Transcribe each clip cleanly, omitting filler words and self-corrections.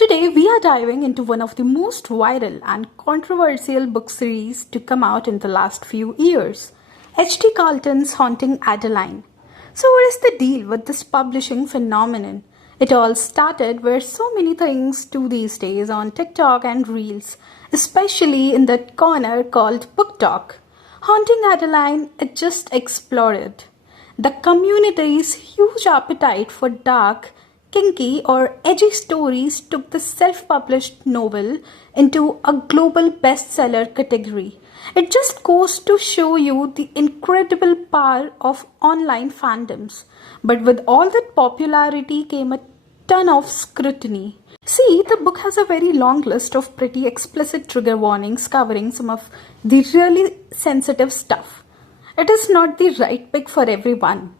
Today, we are diving into one of the most viral and controversial book series to come out in the last few years, H.T. Carlton's Haunting Adeline. So, what is the deal with this publishing phenomenon? It all started where so many things do these days on TikTok and Reels, especially in that corner called BookTok. Haunting Adeline, it just exploded. The community's huge appetite for dark, kinky, or edgy stories took the self published novel into a global bestseller category. It just goes to show you the incredible power of online fandoms. But with all that popularity came a ton of scrutiny. See, the book has a very long list of pretty explicit trigger warnings covering some of the really sensitive stuff. It is not the right pick for everyone.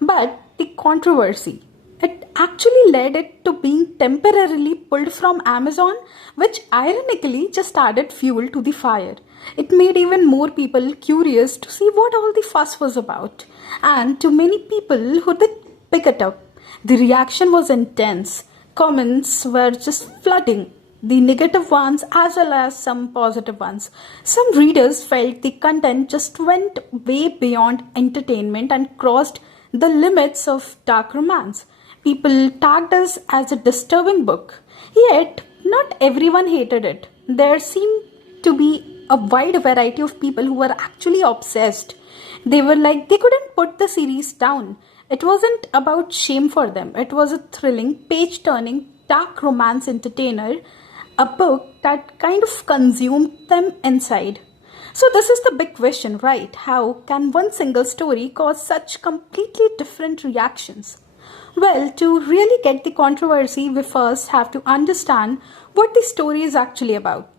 But the controversy, it actually led it to being temporarily pulled from Amazon, which ironically just added fuel to the fire. It made even more people curious to see what all the fuss was about. And to many people who did pick it up, the reaction was intense. Comments were just flooding, the negative ones as well as some positive ones. Some readers felt the content just went way beyond entertainment and crossed the limits of dark romance. People tagged us as a disturbing book, yet not everyone hated it. There seemed to be a wide variety of people who were actually obsessed. They were like, they couldn't put the series down. It wasn't about shame for them. It was a thrilling, page-turning, dark romance entertainer, a book that kind of consumed them inside. So this is the big question, right? How can one single story cause such completely different reactions? Well, to really get the controversy, we first have to understand what the story is actually about.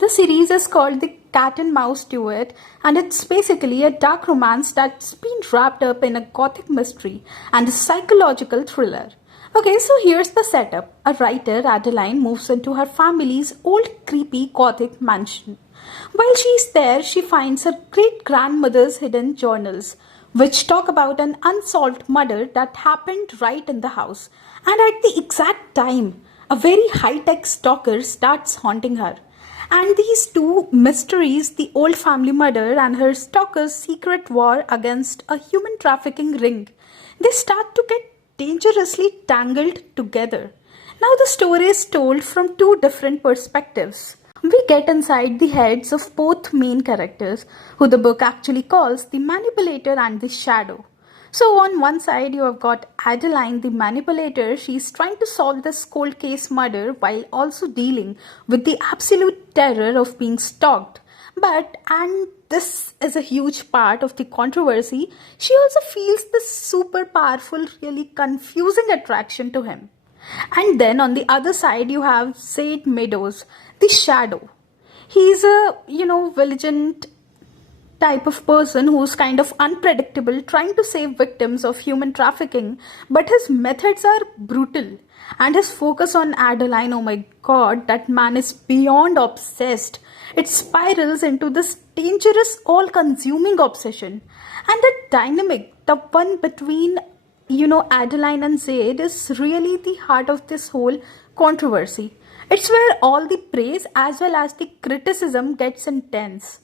The series is called The Cat and Mouse Duet, and it's basically a dark romance that's been wrapped up in a gothic mystery and a psychological thriller. Okay, so here's the setup. A writer, Adeline, moves into her family's old creepy gothic mansion. While she's there, she finds her great-grandmother's hidden journals, which talk about an unsolved murder that happened right in the house. And at the exact time, a very high-tech stalker starts haunting her. And these two mysteries, the old family murder and her stalker's secret war against a human trafficking ring, they start to get dangerously tangled together. Now the story is told from two different perspectives. We get inside the heads of both main characters, who the book actually calls the manipulator and the shadow. So on one side you have got Adeline the manipulator. She's trying to solve this cold case murder while also dealing with the absolute terror of being stalked. But, and this is a huge part of the controversy, she also feels this super powerful, really confusing attraction to him. And then on the other side you have Zaid Meadows, the shadow. He's a, vigilant type of person who's kind of unpredictable, trying to save victims of human trafficking, but his methods are brutal. And his focus on Adeline, oh my god, that man is beyond obsessed. It spirals into this dangerous, all-consuming obsession. And the dynamic, the one between, Adeline and Zaid is really the heart of this whole controversy. It's where all the praise as well as the criticism gets intense.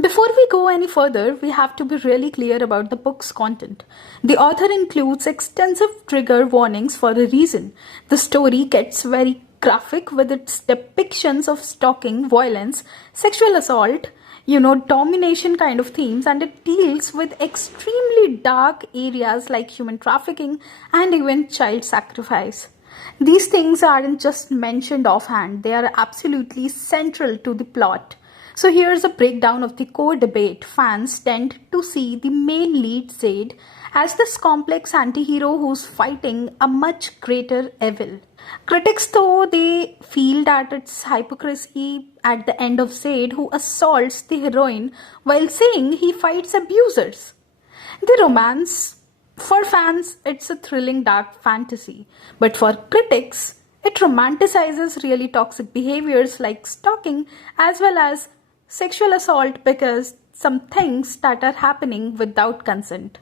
Before we go any further, we have to be really clear about the book's content. The author includes extensive trigger warnings for a reason. The story gets very graphic with its depictions of stalking, violence, sexual assault, domination kind of themes, and it deals with extremely dark areas like human trafficking and even child sacrifice. These things aren't just mentioned offhand, they are absolutely central to the plot. So here's a breakdown of the core debate. Fans tend to see the male lead Zaid as this complex anti-hero who's fighting a much greater evil. Critics, though, they feel that it's hypocrisy at the end of Zaid, who assaults the heroine while saying he fights abusers. The romance, for fans, it's a thrilling dark fantasy. But for critics, it romanticizes really toxic behaviors like stalking as well as sexual assault because some things that are happening without consent.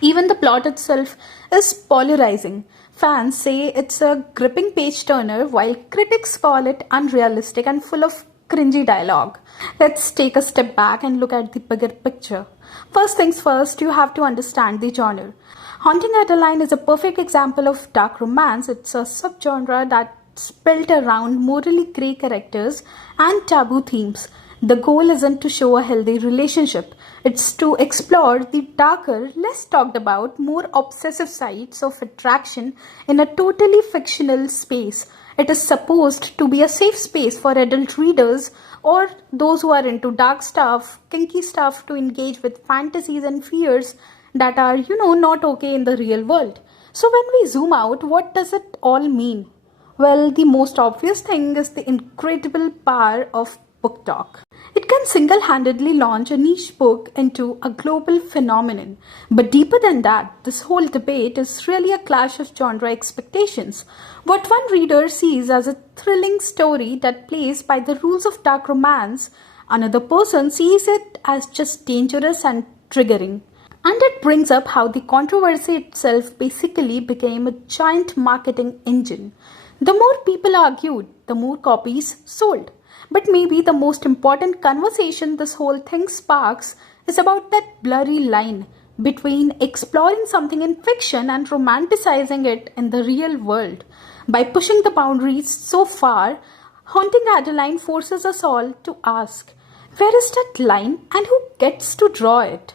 Even the plot itself is polarizing. Fans say it's a gripping page turner, while critics call it unrealistic and full of cringy dialogue. Let's take a step back and look at the bigger picture. First things first, you have to understand the genre. Haunting Adeline is a perfect example of dark romance. It's a subgenre that's built around morally grey characters and taboo themes. The goal isn't to show a healthy relationship. It's to explore the darker, less talked about, more obsessive sides of attraction in a totally fictional space. It is supposed to be a safe space for adult readers or those who are into dark stuff, kinky stuff, to engage with fantasies and fears that are, not okay in the real world. So when we zoom out, what does it all mean? Well, the most obvious thing is the incredible power of BookTok. It can single-handedly launch a niche book into a global phenomenon. But deeper than that, this whole debate is really a clash of genre expectations. What one reader sees as a thrilling story that plays by the rules of dark romance, another person sees it as just dangerous and triggering. And it brings up how the controversy itself basically became a giant marketing engine. The more people argued, the more copies sold. But maybe the most important conversation this whole thing sparks is about that blurry line between exploring something in fiction and romanticizing it in the real world. By pushing the boundaries so far, Haunting Adeline forces us all to ask, where is that line and who gets to draw it?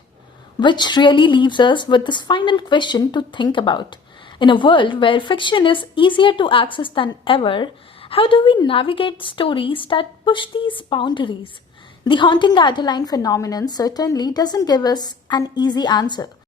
Which really leaves us with this final question to think about. In a world where fiction is easier to access than ever, how do we navigate stories that push these boundaries? The Haunting Adeline phenomenon certainly doesn't give us an easy answer.